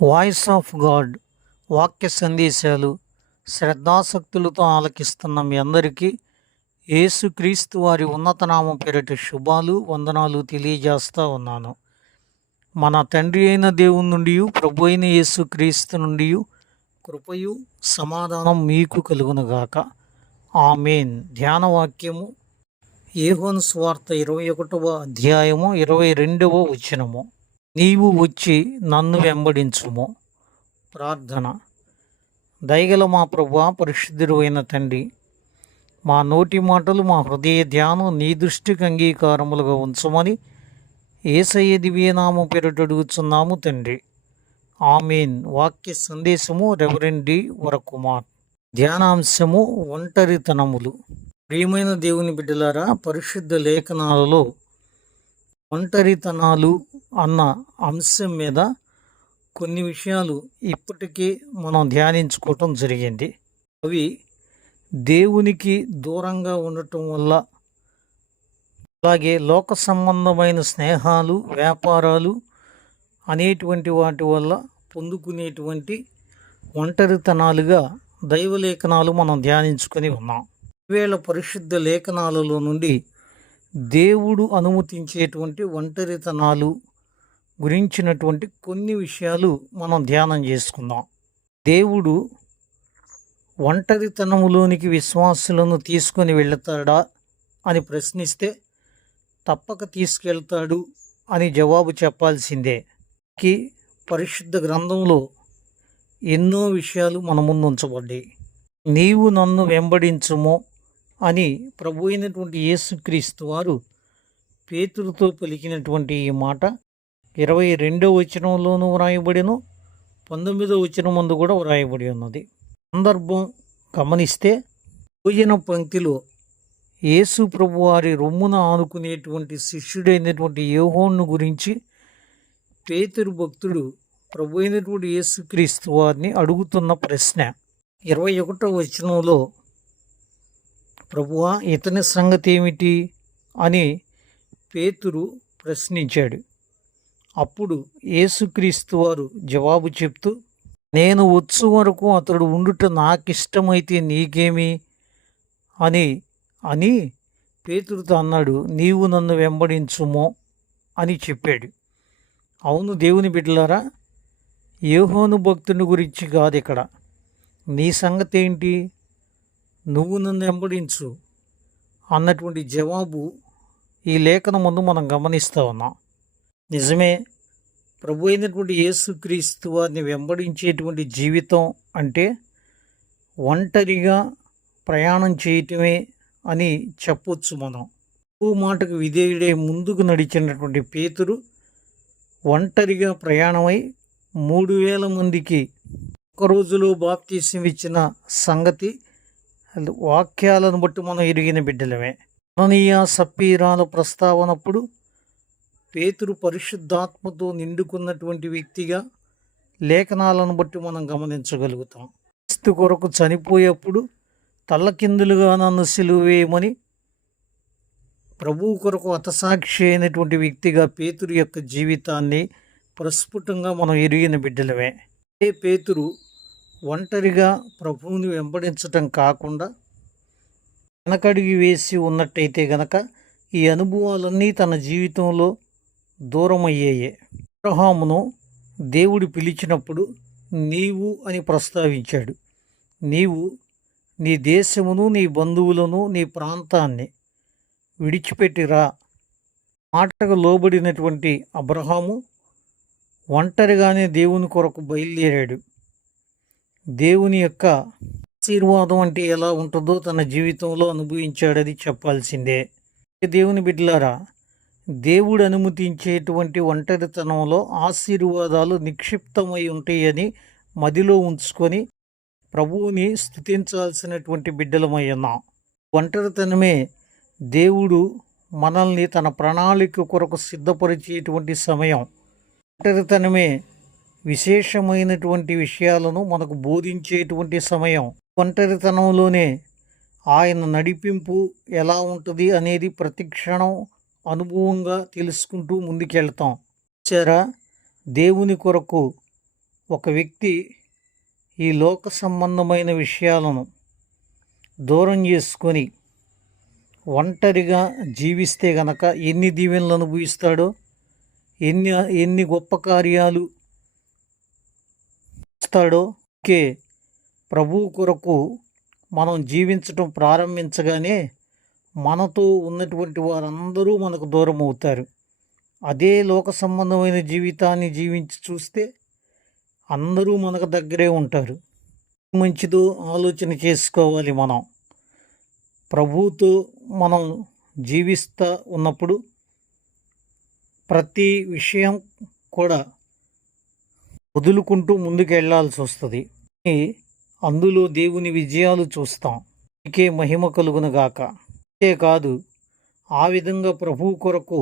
Voice of God వాక్య సందేశాలు శ్రద్ధాసక్తులతో ఆలకిస్తున్న మీ అందరికీ యేసుక్రీస్తు వారి ఉన్నతనామం పేరిట శుభాలు వందనాలు తెలియజేస్తూ ఉన్నాను. మన తండ్రి అయిన దేవుని నుండి ప్రభు అయిన యేసుక్రీస్తు నుండి కృపయు సమాధానం మీకు కలుగునుగాక. ఆమేన్. ధ్యాన వాక్యము యోహాను సువార్త 21వ అధ్యాయము 22వ వచనము. నీవు వచ్చి నన్ను వెంబడించుము. ప్రార్థన. దయగల మా ప్రభువా, పరిశుద్ధుడు అయిన తండ్రి, మా నోటి మాటలు మా హృదయ ధ్యానం నీ దృష్టికి అంగీకారములుగా ఉంచమని యేసయ్య దివ్యనామం పేరిట అడుగుచున్నాము తండ్రి. ఆమేన్. వాక్య సందేశము రెవరెండ్ డి వరకుమార్. ధ్యానాంశము ఒంటరితనములు. ప్రియమైన దేవుని బిడ్డలారా, పరిశుద్ధ లేఖనాలలో ఒంటరితనాలు అన్న అంశం మీద కొన్ని విషయాలు ఇప్పటికే మనం ధ్యానించుకోవటం జరిగింది. అవి దేవునికి దూరంగా ఉండటం వల్ల, అలాగే లోక సంబంధమైన స్నేహాలు, వ్యాపారాలు అనేటువంటి వాటి వల్ల పొందుకునేటువంటి ఒంటరితనాలుగా దైవలేఖనాలు మనం ధ్యానించుకొని ఉన్నాం. ఈవేళ పరిశుద్ధ లేఖనాలలో నుండి దేవుడు అనుమతించేటువంటి ఒంటరితనాలు గురించినటువంటి కొన్ని విషయాలు మనం ధ్యానం చేసుకుందాం. దేవుడు ఒంటరితనములోనికి విశ్వాసులను తీసుకొని వెళతాడా అని ప్రశ్నిస్తే తప్పక తీసుకెళ్తాడు అని జవాబు చెప్పాల్సిందే. పరిశుద్ధ గ్రంథంలో ఎన్నో విషయాలు మన ముందు ఉంచబడ్డాయి. నీవు నన్ను వెంబడించుము అని ప్రభు అయినటువంటి యేసుక్రీస్తు వారు పేతురుతో పలికినటువంటి ఈ మాట 22వ వచనంలోనూ వ్రాయబడిను, 19వ వచనం ముందు కూడా వ్రాయబడి ఉన్నది. సందర్భం గమనిస్తే భోజన పంక్తిలో యేసు ప్రభు వారి రొమ్మున ఆనుకునేటువంటి శిష్యుడైనటువంటి యోహాను గురించి పేతురు భక్తుడు ప్రభు అయినటువంటి యేసుక్రీస్తు వారిని అడుగుతున్న ప్రశ్న 21వ వచనంలో, ప్రభువా, ఇతని సంగతి ఏమిటి అని పేతురు ప్రశ్నించాడు. అప్పుడు యేసుక్రీస్తు వారు జవాబు చెప్తూ, నేను వచ్చు వరకు అతడు ఉండుట నాకిష్టమైతే నీకేమి అని అని పేతురుతో అన్నాడు. నీవు నన్ను వెంబడించుమో అని చెప్పాడు. అవును దేవుని బిడ్డలారా, యోహాను భక్తుని గురించి కాదు ఇక్కడ. నీ సంగతి ఏంటి, నువ్వు నన్ను వెంబడించు అన్నటువంటి జవాబు ఈ లేఖనం ముందు మనం గమనిస్తూ ఉన్నాం. నిజమే, ప్రభు అయినటువంటి యేసుక్రీస్తు వారిని వెంబడించేటువంటి జీవితం అంటే ఒంటరిగా ప్రయాణం చేయటమే అని చెప్పొచ్చు మనం. మాటకు విధేయుడే ముందుకు నడిచినటువంటి పేతురు ఒంటరిగా ప్రయాణమై 3000 మందికి ఒక్క రోజులో బాప్తీసం ఇచ్చిన సంగతి వాక్యాలను బట్టి మనం ఎరిగిన బిడ్డలమే. అననీయ సప్పీరాల ప్రస్తావనప్పుడు పేతురు పరిశుద్ధాత్మతో నిండుకున్నటువంటి వ్యక్తిగా లేఖనాలను బట్టి మనం గమనించగలుగుతాం. క్రీస్తు కొరకు చనిపోయేప్పుడు తల్లకిందులుగా నన్ను సిలువ వేయమని ప్రభువు కొరకు హతసాక్షి అయినటువంటి వ్యక్తిగా పేతురు యొక్క జీవితాన్ని ప్రస్ఫుటంగా మనం ఎరిగిన బిడ్డలమే. పేతురు ఒంటరిగా ప్రభువుని వెంబడించటం కాకుండా వెనకడిగి వేసి ఉన్నట్టయితే గనక ఈ అనుభవాలన్నీ తన జీవితంలో దూరమయ్యాయే. అబ్రహామును దేవుడు పిలిచినప్పుడు నీవు అని ప్రస్తావించాడు. నీవు నీ దేశమును, నీ బంధువులను, నీ ప్రాంతాన్ని విడిచిపెట్టిరా. మాటకు లోబడినటువంటి అబ్రహాము ఒంటరిగానే దేవుని కొరకు బయలుదేరాడు. దేవుని యొక్క ఆశీర్వాదం అంటే ఎలా ఉంటుందో తన జీవితంలో అనుభవించాడని చెప్పాల్సిందే. దేవుని బిడ్డలారా, దేవుడు అనుమతించేటువంటి ఒంటరితనంలో ఆశీర్వాదాలు నిక్షిప్తమై ఉంటాయని మదిలో ఉంచుకొని ప్రభువుని స్తుతించాల్సినటువంటి బిడ్డలమై ఉన్నాం. ఒంటరితనమే దేవుడు మనల్ని తన ప్రణాళిక కొరకు సిద్ధపరిచేటువంటి సమయం. ఒంటరితనమే విశేషమైనటువంటి విషయాలను మనకు బోధించేటువంటి సమయం. ఒంటరితనంలోనే ఆయన నడిపింపు ఎలా ఉంటుంది అనేది ప్రతి క్షణం అనుభవంగా తెలుసుకుంటూ ముందుకెళ్తాం. దేవుని కొరకు ఒక వ్యక్తి ఈ లోక సంబంధమైన విషయాలను దూరం చేసుకొని ఒంటరిగా జీవిస్తే గనక ఎన్ని దీవెనలు అనుభవిస్తాడో, ఎన్ని ఎన్ని గొప్ప కార్యాలు ఇస్తాడో. ప్రభువు కొరకు మనం జీవించటం ప్రారంభించగానే మనతో ఉన్నటువంటి వారందరూ మనకు దూరం అవుతారు. అదే లోక సంబంధమైన జీవితాన్ని జీవించి చూస్తే అందరూ మనకు దగ్గరే ఉంటారు. మంచిదో ఆలోచన చేసుకోవాలి. మనం ప్రభువుతో మనం జీవిస్తూ ఉన్నప్పుడు ప్రతి విషయం కూడా వదులుకుంటూ ముందుకు వెళ్ళాల్సి వస్తుంది. అందులో దేవుని విజయాలు చూస్తాం. ఇంకే మహిమ కలుగునుగాక. అంతేకాదు, ఆ విధంగా ప్రభువు కొరకు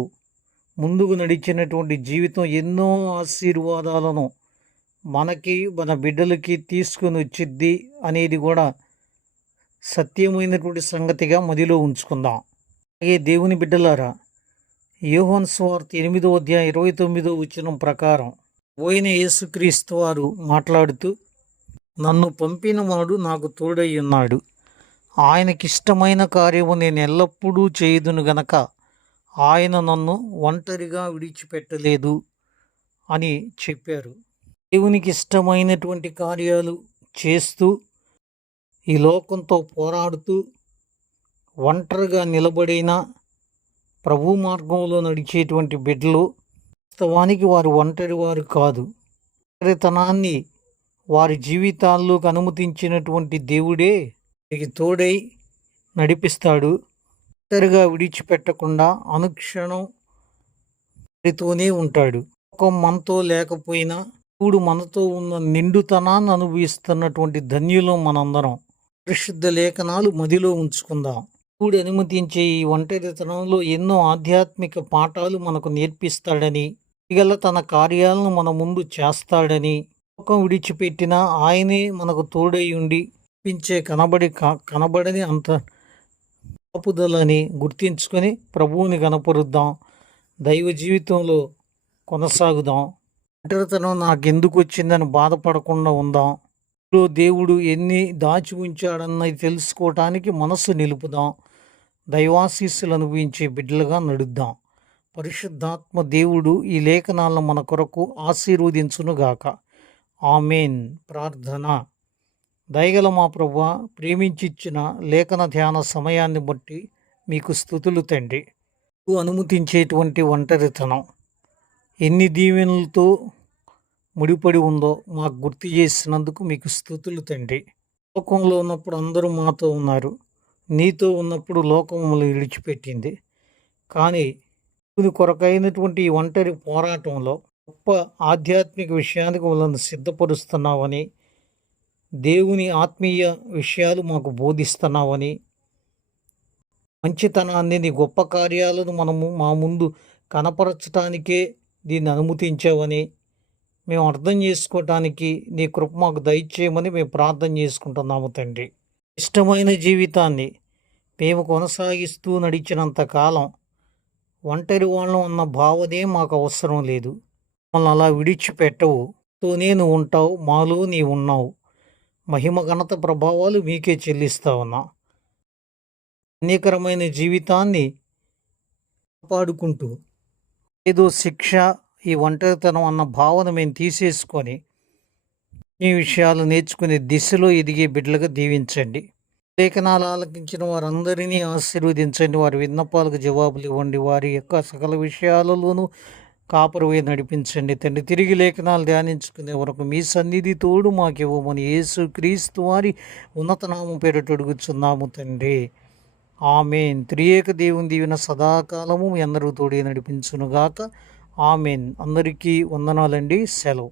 ముందుకు నడిచినటువంటి జీవితం ఎన్నో ఆశీర్వాదాలను మనకి మన బిడ్డలకి తీసుకుని వచ్చిద్ది అనేది కూడా సత్యమైనటువంటి సంగతిగా మదిలో ఉంచుకుందాం. అలాగే దేవుని బిడ్డలారా, యోహాను సువార్త 8వ అధ్యాయం 29వ వచనం ప్రకారం పోయిన యేసుక్రీస్తు వారు మాట్లాడుతూ, నన్ను పంపినవాడు నాకు తోడై ఉన్నాడు, ఆయనకిష్టమైన కార్యము నేను ఎల్లప్పుడూ చేయుదును గనక ఆయన నన్ను ఒంటరిగా విడిచిపెట్టలేదు అని చెప్పారు. దేవునికి ఇష్టమైనటువంటి కార్యాలు చేస్తూ ఈ లోకంతో పోరాడుతూ ఒంటరిగా నిలబడిన ప్రభు మార్గంలో నడిచేటువంటి బిడ్డలు వాస్తవానికి వారు ఒంటరి వారు కాదు. ఒంటరితనాన్ని వారి జీవితాల్లోకి అనుమతించినటువంటి దేవుడే వారికి తోడై నడిపిస్తాడు. ఒంటరిగా విడిచిపెట్టకుండా అనుక్షణం వారితోనే ఉంటాడు. లోకం మనతో లేకపోయినా దేవుడు మనతో ఉన్న నిండుతనాన్ని అనుభవిస్తున్నటువంటి ధన్యులం మనందరం. పరిశుద్ధ లేఖనాలు మదిలో ఉంచుకుందాం. దేవుడు అనుమతించే ఈ ఒంటరితనంలో ఎన్నో ఆధ్యాత్మిక పాఠాలు మనకు నేర్పిస్తాడని, గల తన కార్యాలను మన ముందు చేస్తాడని, లోకం విడిచిపెట్టినా ఆయనే మనకు తోడై ఉండి కనబడని అంత కాపుదలని గుర్తించుకొని ప్రభువుని కనపరుద్దాం. దైవ జీవితంలో కొనసాగుదాం. ఒంటరితనం నాకెందుకు వచ్చిందని బాధపడకుండా ఉందాం. దేవుడు ఎన్ని దాచి ఉంచాడన్నది తెలుసుకోవటానికి మనస్సు నిలుపుదాం. దైవాశీస్సులు అనుభవించే బిడ్డలుగా నడుద్దాం. పరిశుద్ధాత్మ దేవుడు ఈ లేఖనాలను మన కొరకు ఆశీర్వదించునుగాక. ఆమేన్. ప్రార్థన. దయగల మా ప్రభువా, ప్రేమించిచ్చిన లేఖన ధ్యాన సమయాన్ని బట్టి మీకు స్తుతులు తండ్రి. నువ్వు అనుమతించేటువంటి ఒంటరితనం ఎన్ని దీవెనలతో ముడిపడి ఉందో మాకు గుర్తు చేసినందుకు మీకు స్తుతులు తండ్రి. లోకంలో ఉన్నప్పుడు అందరూ మాతో ఉన్నారు, నీతో ఉన్నప్పుడు లోకం మమ్మల్ని విడిచిపెట్టింది. కానీ దేవుని కొరకైనటువంటి ఈ ఒంటరి పోరాటంలో గొప్ప ఆధ్యాత్మిక విషయానికి వాళ్ళని సిద్ధపరుస్తున్నావని, దేవుని ఆత్మీయ విషయాలు మాకు బోధిస్తున్నావని, మంచితనాన్ని, నీ గొప్ప కార్యాలను మనము మా ముందు కనపరచటానికే దీన్ని అనుమతించావని మేము అర్థం చేసుకోవటానికి నీ కృప మాకు దయచేయమని మేము ప్రార్థన చేసుకుంటున్నాము తండ్రి. ఇష్టమైన జీవితాన్ని మేము కొనసాగిస్తూ నడిచినంత కాలం ఒంటరి వాళ్ళం అన్న భావనే మాకు అవసరం లేదు. మమ్మల్ని అలా విడిచిపెట్టవు. తోనే నువ్వు ఉంటావు, మాలో నీ ఉన్నావు. మహిమ ఘనత ప్రభావాలు మీకే చెల్లిస్తా ఉన్నా. అన్యకరమైన జీవితాన్ని కాపాడుకుంటూ ఏదో శిక్ష, ఈ ఒంటరితనం అన్న భావన మేము తీసేసుకొని ఈ విషయాలు నేర్చుకునే దిశలో ఎదిగే బిడ్డలుగా దీవించండి. లేఖనాలు ఆలకించిన వారందరినీ ఆశీర్వదించండి. వారి విన్నపాలకు జవాబులు ఇవ్వండి. వారి యొక్క సకల విషయాలలోనూ కాపురవే నడిపించండి తండ్రి. తిరిగి లేఖనాలు ధ్యానించుకునే వరకు మీ సన్నిధి తోడు మాకు ఇవ్వమని యేసుక్రీస్తు వారి ఉన్నతనామం పేరిట అడుగుచున్నాము తండ్రి. ఆమేన్. త్రియేక దేవుని దీవెన సదాకాలము మీ అందరూ తోడే నడిపించునుగాక. ఆమేన్. అందరికీ వందనాలండి. సెలవు.